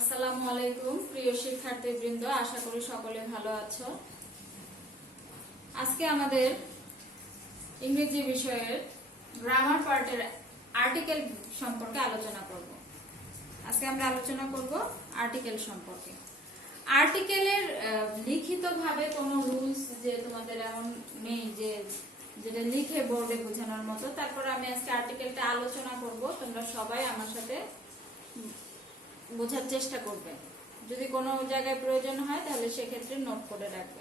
আসসালামু আলাইকুম প্রিয় শিক্ষার্থীবৃন্দ, আশা করি সকলে ভালো আছো। আজকে আমাদের ইংরেজি বিষয়ের গ্রামার পার্টের আর্টিকেল সম্পর্কে আলোচনা করব। আজকে আমরা আলোচনা করব আর্টিকেল সম্পর্কে। আর্টিকেলের লিখিতভাবে কোনো রুলস যে তোমাদের এমন নেই যে যেটা লিখে বোর্ডে বোঝানোর মতো। তারপর আমি আজকে আর্টিকেলটা আলোচনা করব, তোমরা সবাই আমার সাথে বোঝার চেষ্টা করবে। যদি কোনো জায়গায় প্রয়োজন হয় তাহলে সেক্ষেত্রে নোট করে রাখবে।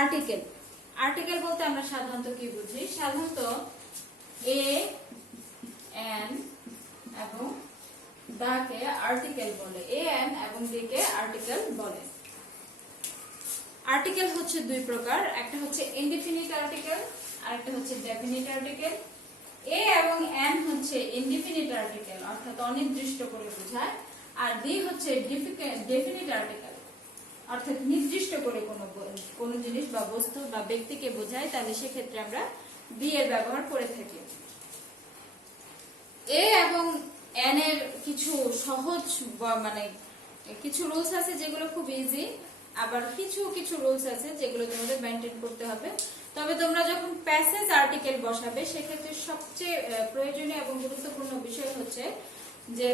আর্টিকেল আর্টিকেল বলতে আমরা সাধারণত কি বুঝি? সাধারণত এ এন এবং দাকে আর্টিকেল বলে, এ এন এবং দিকে আর্টিকেল বলে। আর্টিকেল হচ্ছে দুই প্রকার, একটা হচ্ছে ইনডিফিনিট আর্টিকেল আর একটা হচ্ছে ডেফিনিট আর্টিকেল। এ এবং এন হচ্ছে ইনডিফিনিট আর্টিকেল অর্থাৎ অনির্দিষ্ট করে বোঝায়, আর ডি হচ্ছে ডেফিনিট আর্টিকেল অর্থাৎ নির্দিষ্ট করে কোনো জিনিস বা বস্তু বা ব্যক্তিকে বোঝায়, তাহলে সেক্ষেত্রে আমরা ডি এর ব্যবহার করে থাকি। এ এবং এন এর কিছু সহজ মানে কিছু রুলস আছে যেগুলো খুব ইজি, আবার কিছু কিছু রুলস আছে যেগুলো তোমাদের মেইনটেইন করতে হবে। তবে তোমরা যখন প্যাসেজ আর্টিকেল বসাবে সেক্ষেত্রে সবচেয়ে প্রয়োজনীয় এবং গুরুত্বপূর্ণ বিষয় হচ্ছে যে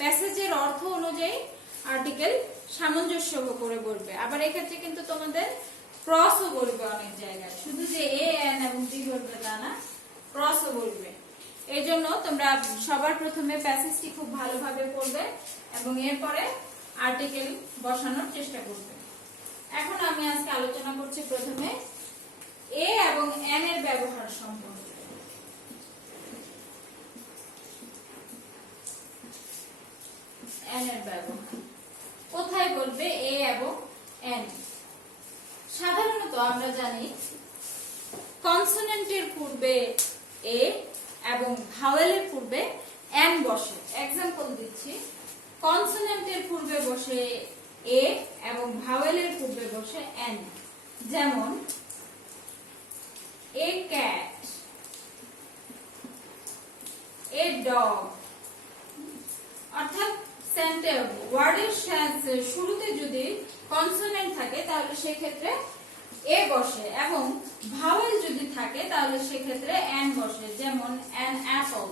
প্যাসেজের অর্থ অনুযায়ী আর্টিকেল সামঞ্জস্য করে বলবে। আবার এক্ষেত্রে কিন্তু তোমাদের ক্রসও বলবে অনেক জায়গায়, শুধু যে এ এন এবং ডি বলবে তা না, ক্রসও বলবে। এই জন্য তোমরা সবার প্রথমে প্যাসেজটি খুব ভালোভাবে পড়বে এবং এরপরে আর্টিকেল বসানোর চেষ্টা করবে। এখন আমি আজকে আলোচনা করছি প্রথমে এ এবং এন এর ব্যবহার সম্পর্কে। এন এর ব্যবহার কোথায় বলবে এ এবং এন? সাধারণত আমরা জানি কনসোনেন্টের পূর্বে এ এবং ভাওয়েলের পূর্বে এন বসে। এক্সাম্পল দিচ্ছি, কনসোনেন্টের পূর্বে বসে এ এবং ভাওয়েলের পূর্বে বসে এন। যেমন এ ক্যাট, এ ডগ। অর্থাৎ ওয়ার্ডের শুরুতে যদি কনসোনেন্ট থাকে তাহলে সেক্ষেত্রে এ বসে, এবং ভাওয়েল যদি থাকে তাহলে সেক্ষেত্রে এন বসে। যেমন অ্যান অ্যাপল,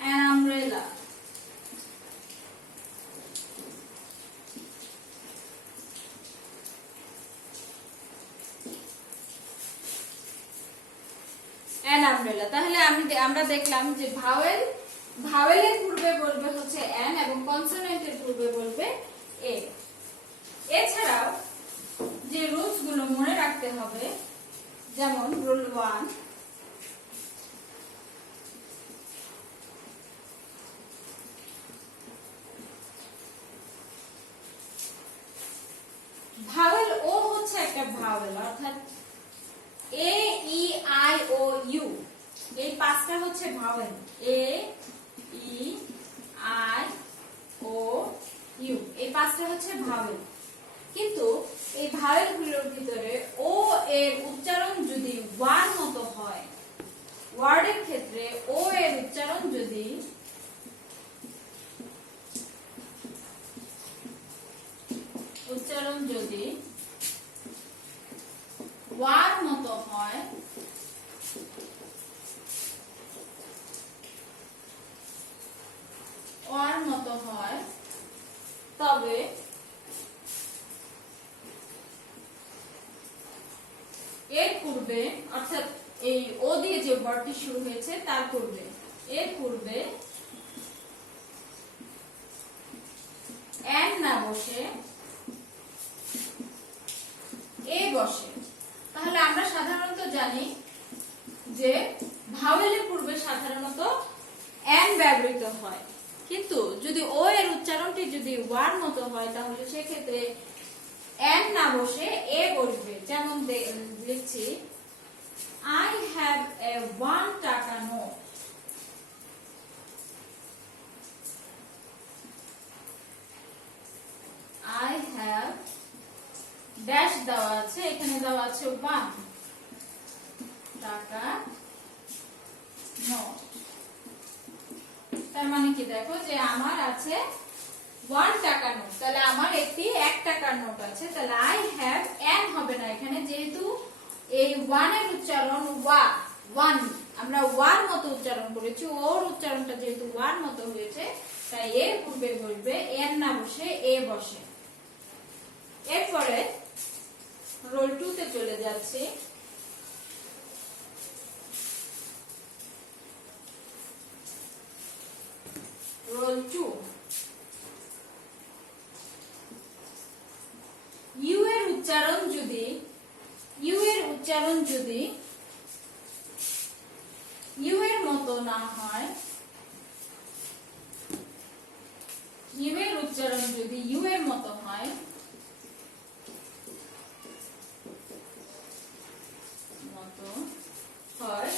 অ্যান আমব্রেলা। তাহলে আমরা দেখলাম যে ভাওয়েলের পূর্বে বলবে হচ্ছে এন এবং কনসোনেন্টের পূর্বে বলবে এ। এছাড়াও যে রুলস গুলো মনে রাখতে হবে, যেমন রুল 1, ভাওয়েল ও হচ্ছে একটা ভাওয়েল, অর্থাৎ এ ই আই ও ইউ এই পাঁচটা হচ্ছে vowel. A E I O U এই পাঁচটা হচ্ছে ভাওয়েল। কিন্তু এই ভাওয়েল গুলোর ভিতরে ও এর উচ্চারণ যদি ওয়ার মতো হয়, ওয়ার্ডের ক্ষেত্রে ও এর উচ্চারণ যদি ওয়ার মতো হয়, তবে এর পূর্বে, অর্থাৎ এই ও দিয়ে যে ওয়ার্ডটি শুরু হয়েছে তার পূর্বে, এর পূর্বে এন না বসে এ বসে। তাহলে আমরা সাধারণত জানি যে ভাওয়েলের পূর্বে সাধারণত এন ব্যবহৃত হয়, কিন্তু যদি ও এর উচ্চারণটি যদি ওয়ার মতো হয় তাহলে সেক্ষেত্রে এন না বসে এ বসবে। যেমন লিখছি, I have a 1 টাকা নোট। I have ড্যাশ দেওয়া আছে, এখানে দেওয়া আছে 1 টাকা তার মানে কি দেখো যে আমার আছে 1 টাকার নোট, তাহলে আমার একটি 1 টাকার নোট আছে, তাহলে আই হ্যাভ এন হবে না এখানে, যেহেতু এই 1 এর উচ্চারণ ওয়া, 1 আমরা ওয়ার মতো উচ্চারণ করেছি, ওর উচ্চারণটা যেহেতু ওয়ার মতো হয়েছে তাই এর পূর্বে বসবে এন না বসে এ বসে। এরপরে রোল 2 তে চলে যাচ্ছি। রোল 2, ইউ এর উচ্চারণ যদি ইউ এর মতো না হয়, ইউ এর উচ্চারণ যদি ইউ এর মতো হয়,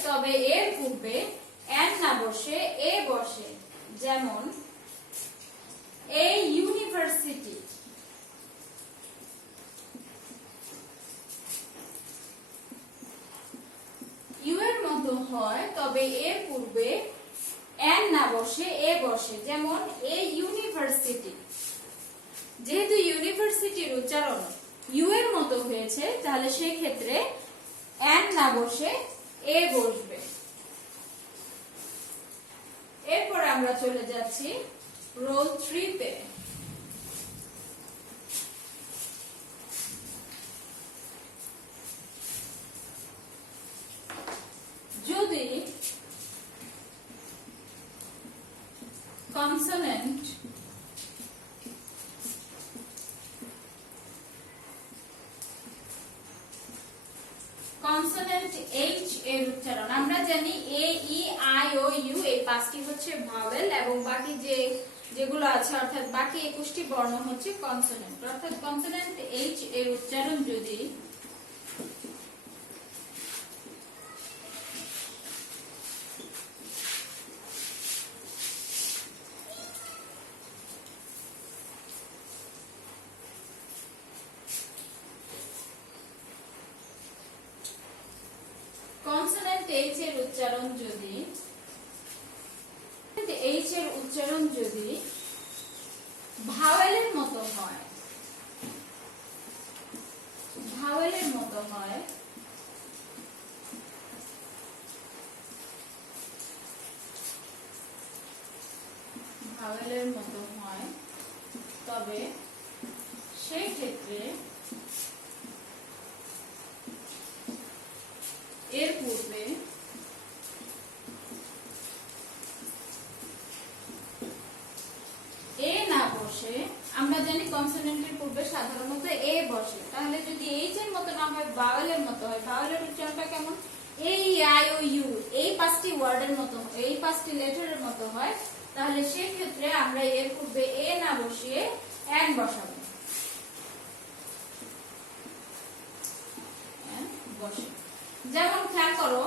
তবে এর পূর্বে এন না বসে এ বসে। যেমন এ ইউনিভার্সিটি, ইউ এর মতো হয় তবে এর পূর্বে এন না বসে এ বসে। যেমন এ ইউনিভার্সিটি, যেহেতু ইউনিভার্সিটির উচ্চারণ ইউ এর মতো হয়েছে তাহলে সেই ক্ষেত্রে এন না বসে এ বসবে। এরপর আমরা চলে যাচ্ছি রোল 3 তে। যদি কনসোনেন্ট এইচ এর উচ্চারণ, আমরা জানি এ ই আই ও ইউ এই 5টি হচ্ছে ভাওয়েল এবং বাকি যেগুলো আছে অর্থাৎ বাকি 21টি বর্ণ হচ্ছে কনসোনেন্ট। অর্থাৎ কনসোনেন্ট এইচ এর উচ্চারণ যদি এইচ এর উচ্চারণ যদি ভাওয়েলের মতো হয়, তবে সেই ক্ষেত্রে এর পূর্বে এ না বসে, আমরা জানি কনসোনেন্টের পূর্বে সাধারণত এ বসে, তাহলে যদি এইচ এর মতো না হয় ভাওয়েলের মতো হয়, ভাওয়েলের উচ্চারণটা কেমন এ ই আই ও ইউ এই 5টি ওয়ার্ডের মতো, এই 5টি লেটারের মতো হয়, তাহলে সেই ক্ষেত্রে আমরা এর পূর্বে এ না বসিয়ে এন বসাবো। যেমন খেয়াল করো,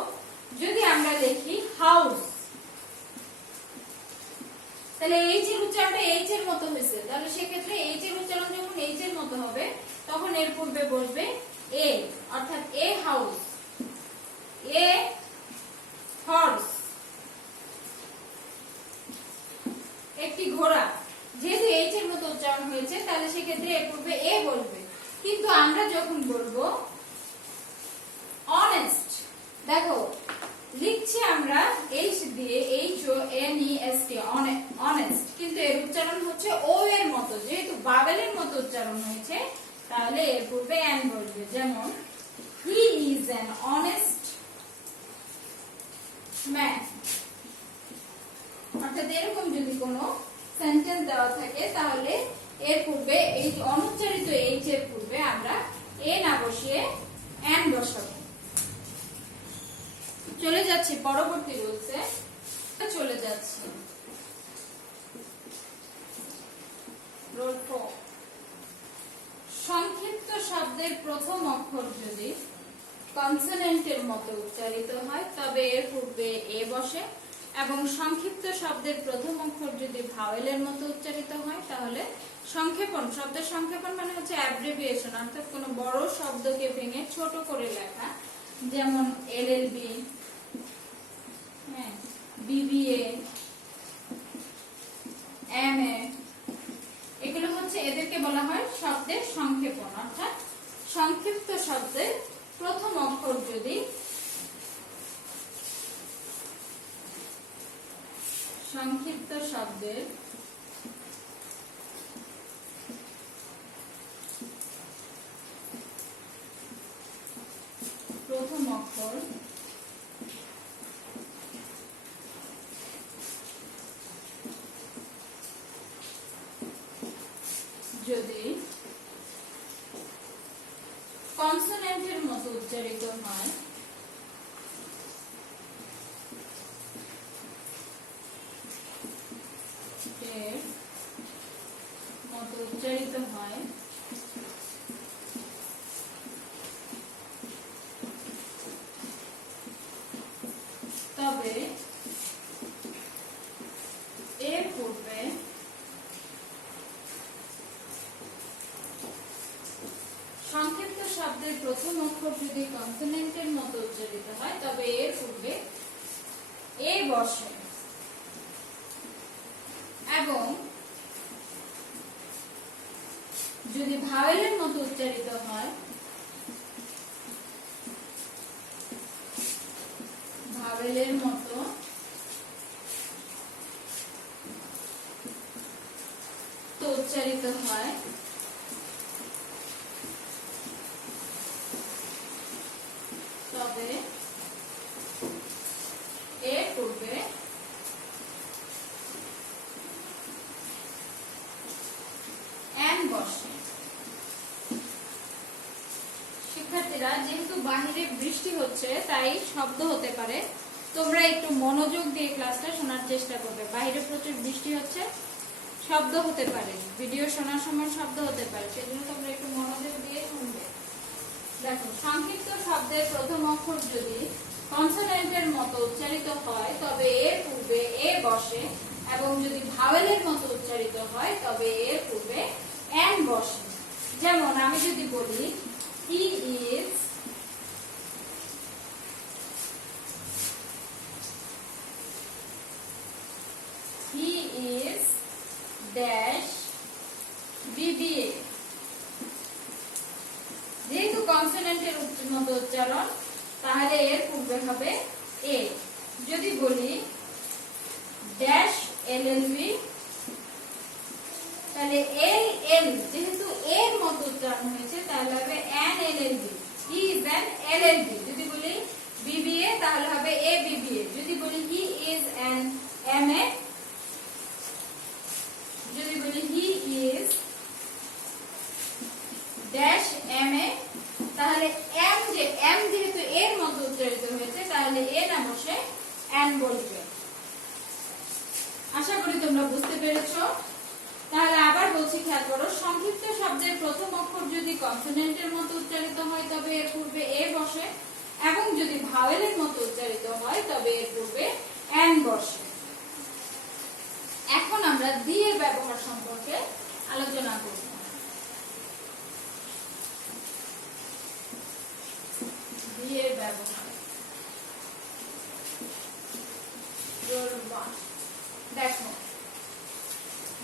যদি আমরা লিখি হাউস, তাহলে এইচ এর উচ্চারণটা এইচ এর মতো হয়েছে, তাহলে সেক্ষেত্রে এইচ এর উচ্চারণ যখন এইচ এর মতো হবে তখন এর পূর্বে বসবে এ, অর্থাৎ এ হাউস, এ হর্স একটি ঘোড়া, যেহেতু এইচ এর মতো উচ্চারণ হয়েছে তাহলে সেক্ষেত্রে এর পূর্বে এ বসবে। কিন্তু আমরা যখন বলবো অনেস্ট, দেখো লিখছি আমরা এইচ দিয়ে, H O N E S T, honest, কিন্তু এর উচ্চারণ হচ্ছে ও এর মতো, যেহেতু ভাওয়েলের মতো উচ্চারণ হয়েছে তাহলে এর পূর্বে এন বসবে। যেমন he is an honest man, অর্থাৎ এরকম যদি কোনো সেন্টেন্স দেওয়া থাকে তাহলে এর পূর্বে এই অনুচ্চারিত এইচ এর পূর্বে আমরা এ না বসিয়ে এন বসাবো। চলে যাচ্ছি পরবর্তী রুলসে, চলে যাচ্ছি রোল 4। সংক্ষিপ্ত শব্দের প্রথম অক্ষর যদি কনসোনেন্টের মতো উচ্চারিত হয় তবে এর পূর্বে এ বসে, এবং সংক্ষিপ্ত শব্দের প্রথম অক্ষর যদি ভাওয়েলের মতো উচ্চারিত হয় তাহলে সংক্ষেপণ, শব্দের সংক্ষেপণ মানে হচ্ছে অ্যাব্রিভিয়েশন, অর্থাৎ কোনো বড় শব্দকে ভেঙে ছোট করে লেখা, যেমন এলএলবি, বিবিএ, এম এ, এগুলো হচ্ছে এদেরকে বলা হয় শব্দের সংক্ষেপণ, অর্থাৎ সংক্ষিপ্ত শব্দের প্রথম অক্ষর যদি সংক্ষিপ্ত শব্দের প্রথম অক্ষর যদি কনসোনেন্টের মতো উচ্চারিত হয় এর মতো উচ্চারিত হয় তবে এর পূর্বে সংক্ষিপ্ত শব্দের প্রথম অক্ষর যদি কনসোনেন্টের মতো উচ্চারিত হয় তবে এর পূর্বে এ বসে এবং যদি ভাওয়েলের মতো উচ্চারিত হয় ভাওয়েলের মতো তো উচ্চারিত হয় তবে এর পূর্বে এন বসে। শিক্ষার্থীরা, যেহেতু বাহিরে বৃষ্টি হচ্ছে তাই শব্দ হতে পারে, তোমরা একটু মনোযোগ দিয়ে ক্লাসটা শোনার চেষ্টা করবে। বাইরে প্রচুর বৃষ্টি হচ্ছে, শব্দ হতে পারে, ভিডিও শোনার সময় শব্দ হতে পারে, সেজন্য তোমরা একটু মনোযোগ দিয়ে শুনবে। দেখো, সংক্ষিপ্ত শব্দের প্রথম অক্ষর যদি কনসোনেন্টের মতো উচ্চারিত হয় তবে এর পূর্বে এ বসে এবং যদি ভাওয়েলের মতো উচ্চারিত হয় তবে এর পূর্বে এন বসে। যেমন আমি যদি বলি হি ইজ ড্যাশ বিবিএ, যেহেতু কনসোনেন্টের মতো উচ্চারণ তাহলে এর পূর্বে হবে এ। যদি বলি ড্যাশ এলএলবি, তাহলে এল এল যেহেতু এর মতো উচ্চারণ হয়েছে তাহলে হবে N LLB, he is an LLB. যদি বলি বিবিএ তাহলে হবে এ বিবিএ। যদি বলি হি ইজ এন এমএ, যদি বলি হি ইজ ড্যাশ এমএ, তাহলে এম যেহেতু এর মতো উচ্চারিত হয়েছে তাহলে এ না বসে এন বলবে। আশা করি তোমরা বুঝতে পেরেছো। তাহলে আবার বলছি, খেয়াল করো, সংক্ষিপ্ত শব্দের প্রথম অক্ষর যদি কনসোনেন্টের মতো উচ্চারিত হয় তবে এর পূর্বে এ বসে এবং যদি ভাওয়েলের মতো উচ্চারিত হয় তবে এর পূর্বে এন বসে। এখন আমরা দি এর ব্যবহার সম্পর্কে আলোচনা করব। দি এর ব্যবহার, দেখো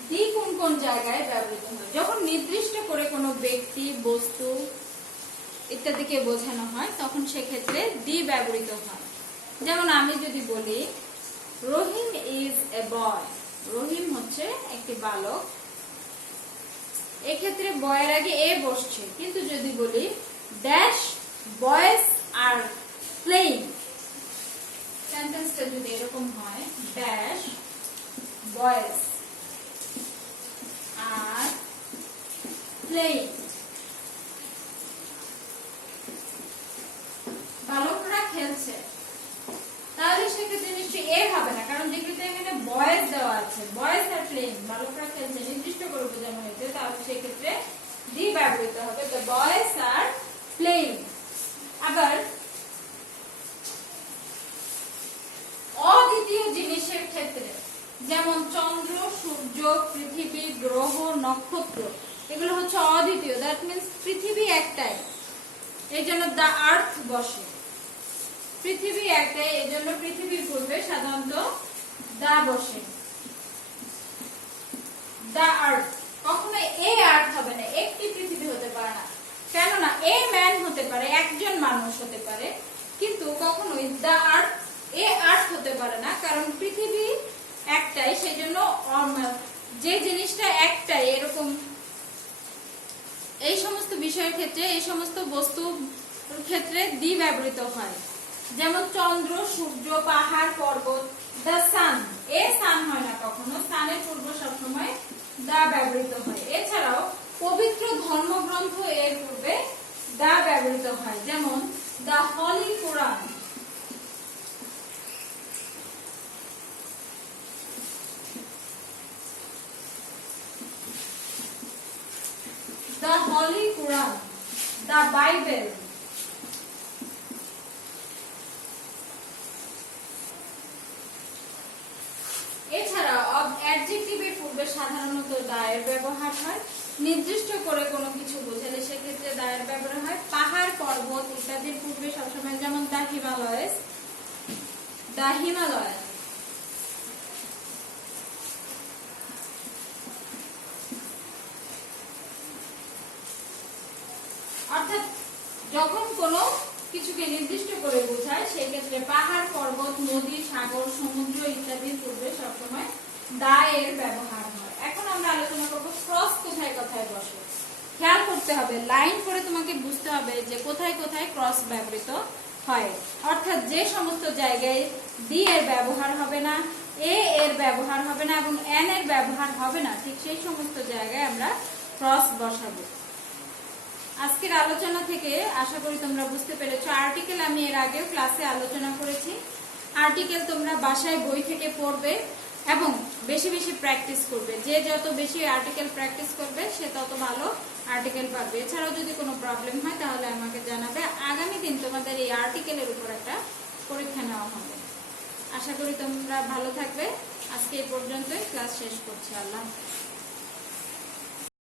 দি কোন কোন জায়গায় ব্যবহৃত হয়। যখন নির্দিষ্ট করে কোনো ব্যক্তি, বস্তু ইত্যাদিকে বোঝানো হয় তখন সেক্ষেত্রে দি ব্যবহৃত হয়। যেমন আমি যদি বলি রহিম ইজ এ বয়, রহিম হচ্ছে একটি বালক, এক্ষেত্রে বয়ের আগে এ বসছে। কিন্তু যদি বলি ড্যাশ বয়েজ আর প্লেইং, সেন্টেন্সটা যদি এরকম হয় ড্যাশ বয়েজ আর প্লেইং, বালকরা খেলছে, তাহলে সেক্ষেত্রে নিশ্চয়ই এ হবে না, কারণ যেহেতু এখানে বয়েজ দেওয়া আছে, বয়েজ আর প্লেইং, বালকরা খেলছে নির্দিষ্ট করে বোঝানো হয়েছে, তাহলে সেক্ষেত্রে দি ব্যবহৃত হবে, দ্য বয়েজ আর প্লেইং। আবার অদ্বিতীয় জিনিসের ক্ষেত্রে, যেমন চন্দ্র, সূর্য, পৃথিবী, গ্রহ, নক্ষত্র, এগুলো হচ্ছে অদ্বিতীয়, দ্যাট মিন্স পৃথিবী একটাই, এই জন্য দ্য আর্থ বসে। পৃথিবী একটাই, এই জন্য পৃথিবীর পূর্বে সাধারণত দা বসে। দ্য আর্থ, কখনো এ আর্থ হবে না, একটি পৃথিবী হতে পারে না। কেননা এ ম্যান হতে পারে, একজন মানুষ হতে পারে, কিন্তু কখনোই দ্য আর্থ এ আর্থ হতে পারে না, কারণ পৃথিবী একটাই, সেজন্য যে জিনিসটা একটাই এরকম এই সমস্ত বিষয়ের ক্ষেত্রে, এই সমস্ত বস্তুর ক্ষেত্রে দি ব্যবহৃত হয়। যেমন চন্দ্র, সূর্য, পাহাড়, পর্বত। দ্য সান, এ সান হয় না কখনো, সানের পূর্ব সবসময় দা ব্যবহৃত হয়। এছাড়াও পবিত্র ধর্মগ্রন্থ এর পূর্বে দা ব্যবহৃত হয়, যেমন the Holi Quran. The Holi Quran, the Bible. এছাড়া অ্যাডজেক্টিভের পূর্বে সাধারণত দায়ের ব্যবহার হয়, নির্দিষ্ট করে কোনো কিছু বোঝালে সেক্ষেত্রে দায়ের ব্যবহার হয়। পাহাড়, পর্বত ইত্যাদির পূর্বে সবসময়, যেমন দ্য হিমালয়স, দ্য হিমালয়। অর্থাৎ যখন কোনো কিছুকে নির্দিষ্ট করে বোঝায় সেই ক্ষেত্রে পাহাড়, পর্বত, নদী, সাগর, সমুদ্র ইত্যাদির পূর্বে সবসময় দা এর ব্যবহার হয়। এখন আমরা আলোচনা করব ক্রস কোথায় কোথায় বসে। খেয়াল করতে হবে, লাইন করে তোমাকে বুঝতে হবে যে কোথায় কোথায় ক্রস ব্যবহৃত হয়। অর্থাৎ যে সমস্ত জায়গায় ডি এর ব্যবহার হবে না, এ এর ব্যবহার হবে না এবং এন এর ব্যবহার হবে না, ঠিক সেই সমস্ত জায়গায় আমরা ক্রস বসাবো। আজকের আলোচনা থেকে আশা করি তোমরা বুঝতে পেরেছো। আর্টিকেল আমি এর আগেও ক্লাসে আলোচনা করেছি। আর্টিকেল তোমরা বাসায় বই থেকে পড়বে এবং বেশি বেশি প্র্যাকটিস করবে। যে যত বেশি আর্টিকেল প্র্যাকটিস করবে সে তত ভালো আর্টিকেল পাবে। এছাড়াও যদি কোনো প্রবলেম হয় তাহলে আমাকে জানাবে। আগামী দিন তোমাদের এই আর্টিকেলের উপর একটা পরীক্ষা নেওয়া হবে। আশা করি তোমরা ভালো থাকবে। আজকে এই পর্যন্তই, ক্লাস শেষ করছি। আল্লাহ।